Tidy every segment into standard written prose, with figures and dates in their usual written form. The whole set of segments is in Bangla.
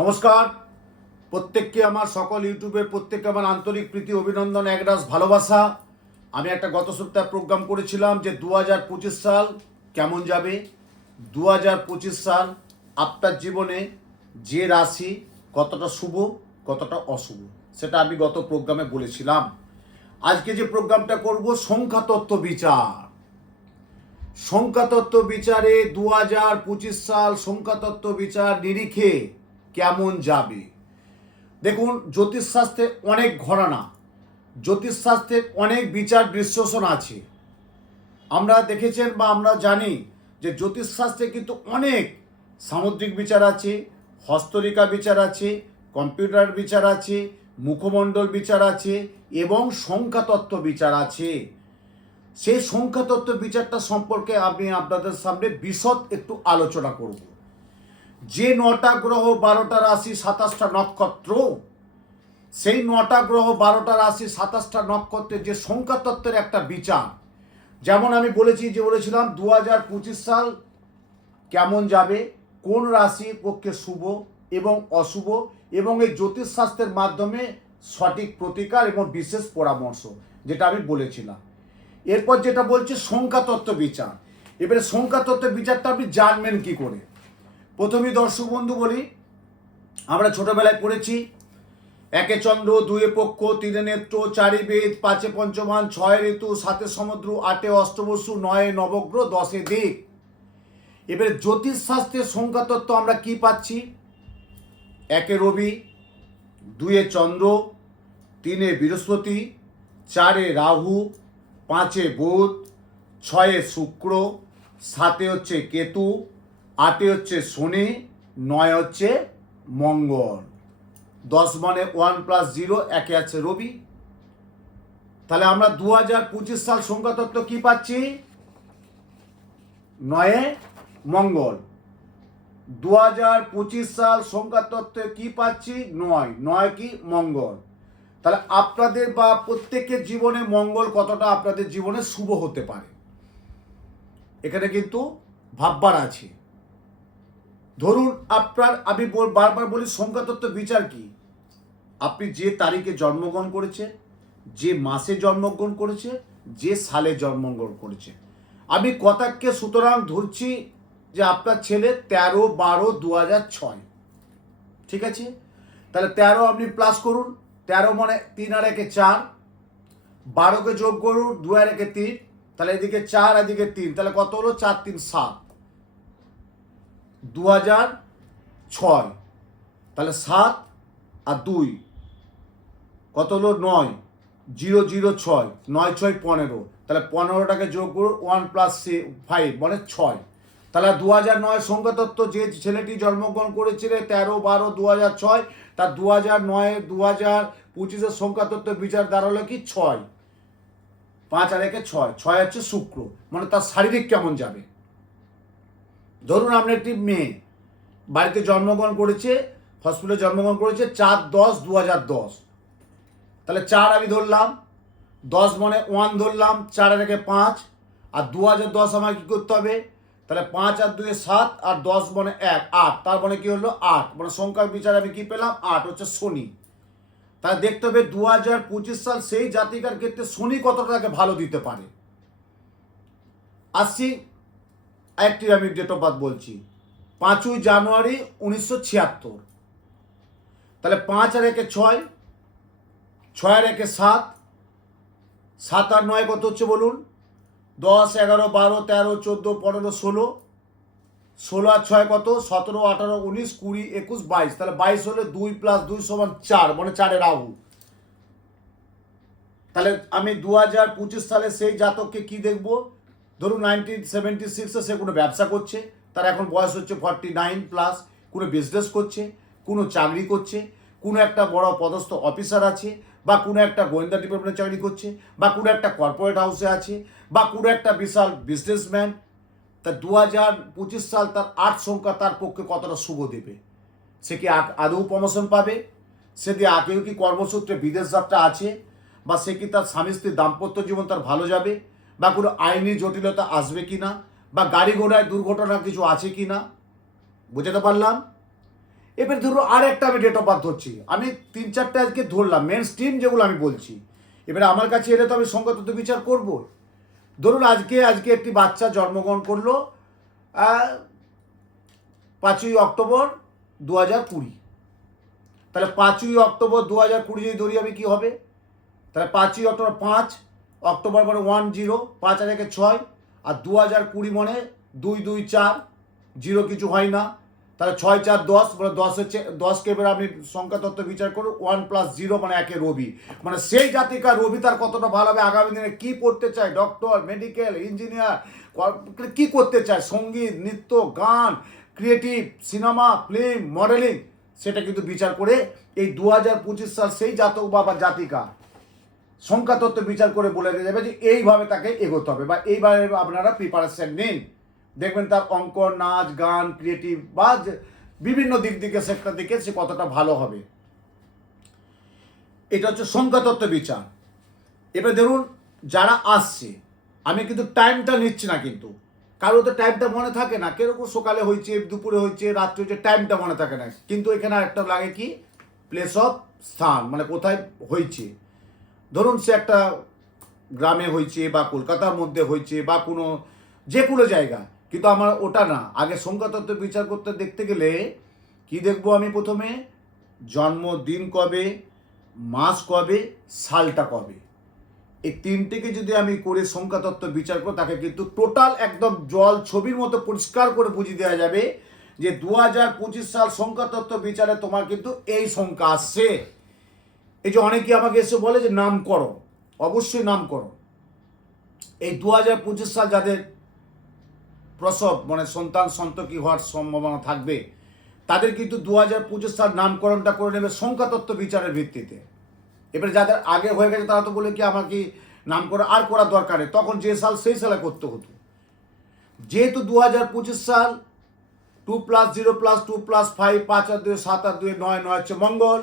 নমস্কার প্রত্যেককে আমার সকল ইউটিউবের প্রত্যেককে আমার আন্তরিক প্রীতি অভিনন্দন একরাশ ভালোবাসা। আমি একটা গত সপ্তাহে প্রোগ্রাম করেছিলাম যে 2025 সাল কেমন যাবে। 2025 সাল আপনার জীবনে যে রাশি কতটা শুভ কতটা অশুভ সেটা আমি গত প্রোগ্রামে বলেছিলাম। আজকে যে প্রোগ্রামটা করব সংখ্যাতত্ত্ব বিচার। সংখ্যাতত্ত্ব বিচারে 2025 সাল সংখ্যাতত্ত্ব বিচার নিরিখে কেমন যাবে। দেখুন, জ্যোতিষশাস্ত্রে অনেক ঘরানা, জ্যোতিষশাস্ত্রের অনেক বিচার বিশ্লেষণ আছে। আমরা দেখেছেন বা আমরা জানি যে জ্যোতিষশাস্ত্রে কিন্তু অনেক সামুদ্রিক বিচার আছে, হস্তরেখা বিচার আছে, কম্পিউটার বিচার আছে, মুখমণ্ডল বিচার আছে এবং সংখ্যাতত্ত্ব বিচার আছে। সেই সংখ্যাতত্ত্ব বিচারটা সম্পর্কে আমি আপনাদের সামনে বিশদ একটু আলোচনা করব। যে 9টা গ্রহ 12টা রাশি 27টা নক্ষত্র, সেই 9টা গ্রহ 12টা রাশি 27টা নক্ষত্রের যে সংখ্যাতত্ত্বের একটা বিচার, যেমন আমি বলেছিলাম 2025 সাল কেমন যাবে, কোন রাশির পক্ষে শুভ এবং অশুভ, এবং এই জ্যোতিষশাস্ত্রের মাধ্যমে সঠিক প্রতিকার এবং বিশেষ পরামর্শ, যেটা আমি বলেছিলাম। এরপর যেটা বলছি সংখ্যাতত্ত্ব বিচার। এবারে সংখ্যাতত্ত্ব বিচারটা আপনি জানবেন কি করে। প্রথমেই দর্শক বন্ধু বলি, আমরা ছোটবেলায় পড়েছি 1 চন্দ্র, 2 পক্ষ, 3 নেত্র, 4 বেদ, 5 পঞ্চমান, 6 ঋতু, 7 সমুদ্র, 8 অষ্টবসু, 9 নবগ্রহ, 10 দিক। এবারে জ্যোতিষশাস্ত্রের সংখ্যাতত্ত্ব আমরা কি পাচ্ছি? 1 রবি, 2 চন্দ্র, 3 বৃহস্পতি, 4 রাহু, 5 বুধ, 6 শুক্র, 7 হচ্ছে কেতু, 8 হচ্ছে শনি, 9 হচ্ছে মঙ্গল। 10 মানে 1 + 0, 1 আছে রবি। তাহলে আমরা 2025 সাল সংখ্যাতত্ত্ব কি পাচ্ছি? 9 মঙ্গল। 2025 সাল সংখ্যাতত্ত্বে কি পাচ্ছি? 9 কি মঙ্গল। তাহলে আপনাদের বা প্রত্যেকের জীবনে মঙ্গল কতটা আপনাদের জীবনে শুভ হতে পারে, এখানে কিন্তু ভাববার আছে। ধরুন আমি বারবার বলি সংখ্যাতত্ত্ব বিচার কি? আপনি যে তারিখে জন্মগ্রহণ করেছে, যে মাসে জন্মগ্রহণ করেছে, যে সালে জন্মগ্রহণ করেছে, আমি কথাকে সুতরাং ধরছি যে আপনার ছেলে 13/12/2006, ঠিক আছে? তাহলে 13 আপনি প্লাস করুন, 13 মানে 3 আর 1 4, 12কে যোগ করুন, 2 আর 1 3, তাহলে এদিকে 4 এদিকে 3, তাহলে কত হলো? 4 3 7, 2006। তাহলে 7 আর 2 কত হলো? 9, 0 0 6, 9 6 15, তাহলে 15টাকে যোগ করুন, 1 + 5 মানে 6। তাহলে 2009 সংখ্যাতত্ত্ব যে ছেলেটি জন্মগ্রহণ করেছিল 13/12/2006, তার 2009 2025 সংখ্যাতত্ত্ব বিচার দাঁড়ালো কি? 6, 5 আর 1 6, 6 হচ্ছে শুক্র, মানে তার শারীরিক কেমন যাবে। ধরুন আপনি একটি মেয়ে বাড়িতে জন্মগ্রহণ করেছে, হসপিটালে জন্মগ্রহণ করেছে 4/10/2010, তাহলে 4 আমি ধরলাম, 10 মানে 1 ধরলাম, 4 আর 1 5, আর 2010 আমার কী করতে হবে? তাহলে 5 আর 2 7, আর 10 মানে 1 8, তার মানে কি হলো? 8, মানে সংখ্যার বিচারে আমি কি পেলাম? 8 হচ্ছে শনি। তাহলে দেখতে হবে 2025 সাল সেই জাতিকার ক্ষেত্রে শনি কতটা তাকে ভালো দিতে পারে। আসছি একটি আমি ডেট অফ বার্থ বলছি, 5ই জানুয়ারি 1976। তাহলে 5 আর 1 6, 6 আর 1 7, 7 আর 9 কত হচ্ছে বলুন? 10 11 12 13 14 15 16, 16 আর 6 কত? 17 18 19 20 21 22, তাহলে 22 হলে 2 + 2 = 4, মানে 4 রাহু। তাহলে আমি 2025 সালে সেই জাতককে কি দেখব? ধরুন 1976-এ সে কোনো ব্যবসা করছে, তার এখন বয়স হচ্ছে 49+, কোনো বিজনেস করছে, কোনো চাকরি করছে, কোনো একটা বড় পদস্থ অফিসার আছে, বা কোনো একটা গোয়েন্দা ডিপার্টমেন্টে চাকরি করছে, বা কোনো একটা কর্পোরেট হাউসে আছে, বা কোনো একটা বিশাল বিজনেসম্যান। তা 2025 সাল তার 8 সংখ্যা তার পক্ষে কতটা শুভ দেবে? সে কি আদৌ প্রমোশন পাবে? সে দিয়ে আগেও কি কর্মসূত্রে বিদেশ যাত্রা আছে? বা সে কি তার স্বামী স্ত্রীর দাম্পত্য জীবন তার ভালো যাবে? বা কোনো আইনি জটিলতা আসবে কি না? বা গাড়ি ঘোড়ায় দুর্ঘটনা কিছু আছে কি না? বুঝতে পারলাম? এবার ধরুন আর একটা আমি ডেট অফ বার্থ ধরছি, আমি 3-4টে আজকে ধরলাম মেন স্ট্রিম যেগুলো আমি বলছি। এবারে আমার কাছে এলে তো আমি সংখ্যাতত্ত্ব বিচার করব। ধরুন আজকে একটি বাচ্চা জন্মগ্রহণ করলো 5ই অক্টোবর 2020। তাহলে 5ই অক্টোবর 2020 যদি ধরি আমি, কি হবে? তাহলে 5ই অক্টোবর 5 অক্টোবর মানে 10, 5 আর 1 6, আর 2020 মানে 2 2 4, 0 কিছু হয় না। তাহলে 6 4 10 মানে 10 হচ্ছে 10কে এবার আপনি সংখ্যাতত্ত্ব বিচার করুন, 1 + 0 মানে 1 রবি। মানে সেই জাতিকার রবি তার কতটা ভালো হবে, আগামী দিনে কি পড়তে চায়, ডক্টর, মেডিকেল, ইঞ্জিনিয়ার, কি করতে চায়, সঙ্গীত, নৃত্য, গান, ক্রিয়েটিভ, সিনেমা, ফিল্ম, মডেলিং, সেটা কিন্তু বিচার করে এই 2025 সাল সেই জাতক বা জাতিকা সংখ্যাতত্ত্ব বিচার করে বলে দিয়ে যাবে যে এইভাবে তাকে এগোতে হবে বা এইভাবে আপনারা প্রিপারেশন নিন। দেখবেন তার অঙ্ক, নাচ, গান, ক্রিয়েটিভ বা বিভিন্ন দিক থেকে সেক্টর দিকে সে কতটা ভালো হবে। এটা হচ্ছে সংখ্যাতত্ত্ব বিচার। এবার ধরুন যারা আসছে, আমি কিন্তু টাইমটা নিচ্ছি না, কিন্তু কারো তো টাইমটা মনে থাকে না, কিরকম সকালে হয়েছে, দুপুরে হয়েছে, রাত্রে হয়েছে, টাইমটা মনে থাকে না। কিন্তু এখানে একটা লাগে কি, প্লেস অফ স্থান, মানে কোথায় হয়েছে। ধরুন সে একটা গ্রামে হয়েছে বা কলকাতার মধ্যে হয়েছে বা যে কোনো জায়গা, কিন্তু আমার ওটা না। আগে সংখ্যাতত্ত্ব বিচার করতে দেখতে গেলে কি দেখবো আমি? প্রথমে জন্মদিন কবে, মাস কবে, সালটা কবে, এই তিনটেকে যদি আমি করে সংখ্যাতত্ত্ব বিচার করি, তাকে কিন্তু টোটাল একদম জল ছবির মতো পরিষ্কার করে বুঝিয়ে দেওয়া যাবে যে 2025 সাল সংখ্যাতত্ত্ব বিচারে তোমার কিন্তু এই সংখ্যা আসছে। এই যে অনেকে আমাকে এসে বলে যে নামকরণ, অবশ্যই নামকরণ। এই 2025 সাল যাদের প্রসব মানে সন্ততি হওয়ার সম্ভাবনা থাকবে, তাদের কিন্তু 2025 সাল নামকরণটা করে নেবে সংখ্যাতত্ত্ব বিচারের ভিত্তিতে। এবারে যাদের আগে হয়ে গেছে তারা তো বলে কি আমার কি নামকরণ আর করার দরকার নেই, তখন যে সাল সেই সালে করতে হতো। যেহেতু 2025 সাল 2 + 0 + 2 + 5, 5 আর 2 7 আর 2 9, 9 হচ্ছে মঙ্গল।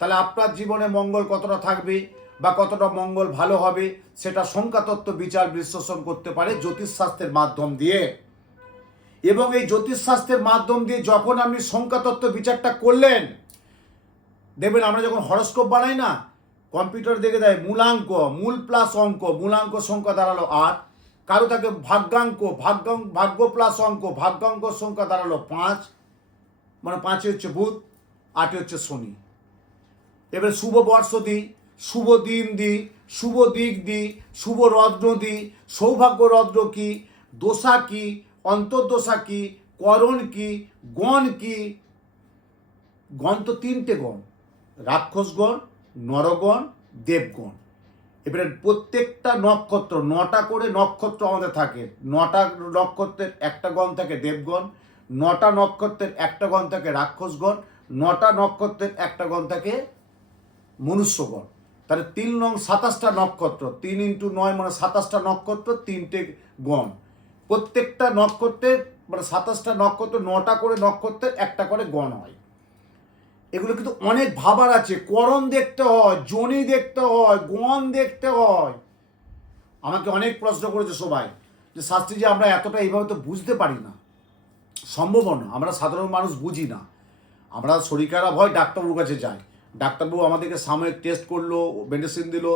তাহলে আপনার জীবনে মঙ্গল কতটা থাকবে বা কতটা মঙ্গল ভালো হবে, সেটা সংখ্যাতত্ত্ব বিচার বিশ্লেষণ করতে পারে জ্যোতিষশাস্ত্রের মাধ্যম দিয়ে। এবং এই জ্যোতিষশাস্ত্রের মাধ্যম দিয়ে যখন আপনি সংখ্যাতত্ত্ব বিচারটা করলেন, দেখবেন আমরা যখন হরস্কোপ বানাই না, কম্পিউটার দেখে দেয় মূলাঙ্ক, মূল প্লাস অঙ্ক, মূলাঙ্ক সংখ্যা দাঁড়ালো 8। কারো থাকে ভাগ্যাঙ্ক, ভাগ্য প্লাস অঙ্ক, ভাগ্যাঙ্ক সংখ্যা দাঁড়ালো 5, মানে 5 হচ্ছে বুধ, 8 হচ্ছে শনি। এবার শুভ বর্ষ দিই, শুভ দিন দিই, শুভ দিক দিই, শুভ রত্ন দিই, সৌভাগ্য রত্ন কি, দোষা কি, অন্তর্দশা কি, করণ কি, গণ কি। গণ তো 3টে গণ, রাক্ষসগণ, নরগণ, দেবগণ। এবারে প্রত্যেকটা নক্ষত্র 9টা করে নক্ষত্র আমাদের থাকে। 9টা নক্ষত্রের একটা গণ থাকে দেবগণ, 9টা নক্ষত্রের একটা গণ থাকে রাক্ষসগণ, 9টা নক্ষত্রের একটা গণ থাকে মনুষ্যগণ। তাহলে 3 নং 27টা নক্ষত্র, 3 × 9 মানে 27টা নক্ষত্র, 3টে গণ। প্রত্যেকটা নক্ষত্রের মানে 27টা নক্ষত্র, 9টা করে নক্ষত্রের একটা করে গণ হয়। এগুলো কিন্তু অনেক ভাবার আছে, করণ দেখতে হয়, জনি দেখতে হয়, গণ দেখতে হয়। আমাকে অনেক প্রশ্ন করেছে সবাই যে শাস্ত্রী যে আমরা এতটা এইভাবে তো বুঝতে পারি না, সম্ভব না, আমরা সাধারণ মানুষ বুঝি না। আমরা শরীর খারাপ হয় ডাক্তারবাবুর কাছে যাই, ডাক্তারবাবু আমাদেরকে সাময়িক টেস্ট করলো, মেডিসিন দিল,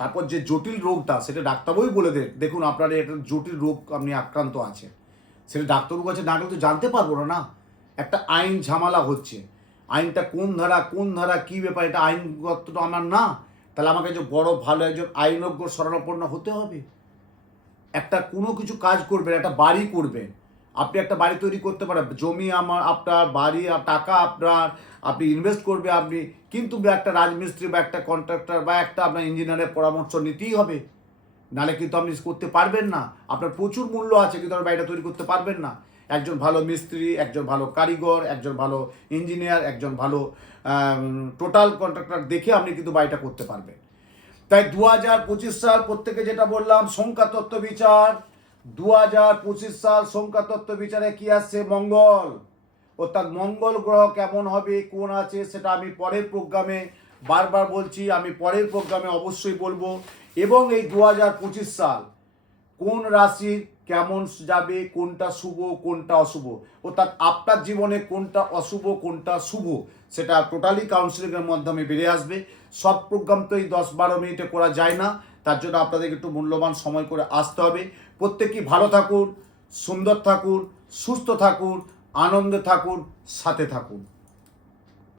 তারপর যে জটিল রোগটা সেটা ডাক্তারবাবুই বলে দেখুন আপনার এটা জটিল রোগ আপনি আক্রান্ত আছেন, সেটা ডাক্তারবাবুর কাছে না গেলে তো জানতে পারবো না। একটা আইন ঝামেলা হচ্ছে, আইনটা কোন ধারা কী ব্যাপার, এটা আইনগত তো আমার না। তাহলে আমাকে যে বড় ভালো একজন আইনজ্ঞ শরণাপন্ন হতে হবে। একটা কোনো কিছু কাজ করবেন, একটা বাড়ি করবেন, আপনি একটা বাড়ি তৈরি করতে পারেন, জমি আপনার, বাড়ি টাকা আপনার, আপনি ইনভেস্ট করবে আপনি, কিন্তু একটা রাজমিস্ত্রি বা একটা কন্ট্রাক্টর বা একটা আপনার ইঞ্জিনিয়ারের পরামর্শ নিতেই হবে, নাহলে কিন্তু আপনি করতে পারবেন না। আপনার প্রচুর মূল্য আছে কিন্তু আপনি বাড়িটা তৈরি করতে পারবেন না। একজন ভালো মিস্ত্রি, একজন ভালো কারিগর, একজন ভালো ইঞ্জিনিয়ার, একজন ভালো টোটাল কন্ট্রাক্টর দেখে আপনি কিন্তু বাড়িটা করতে পারবেন। তাই 2025 সাল প্রত্যেকে যেটা বললাম সংখ্যাতত্ত্ব বিচার, 2025 সাল সংখ্যাতত্ত্ব বিচারে কি আসছে? মঙ্গল। অর্থাৎ মঙ্গল গ্রহ কেমন হবে, কোন আছে, সেটা আমি পরের প্রোগ্রামে বারবার বলছি, আমি পরের প্রোগ্রামে অবশ্যই বলবো। এবং এই 2025 সাল কোন রাশির কেমন যাবে, কোনটা শুভ কোনটা অশুভ, অর্থাৎ আপনার জীবনে কোনটা অশুভ কোনটা শুভ সেটা টোটালি কাউন্সিলিংয়ের মাধ্যমে বেরিয়ে আসবে। সব প্রোগ্রাম তো এই 10-12 মিনিটে করা যায় না, তার জন্য আপনাদের একটু মূল্যবান সময় করে আসতে হবে। প্রত্যেকেই ভালো থাকুন, সুন্দর থাকুন, সুস্থ থাকুন, আনন্দে থাকুন, সাথে থাকুন।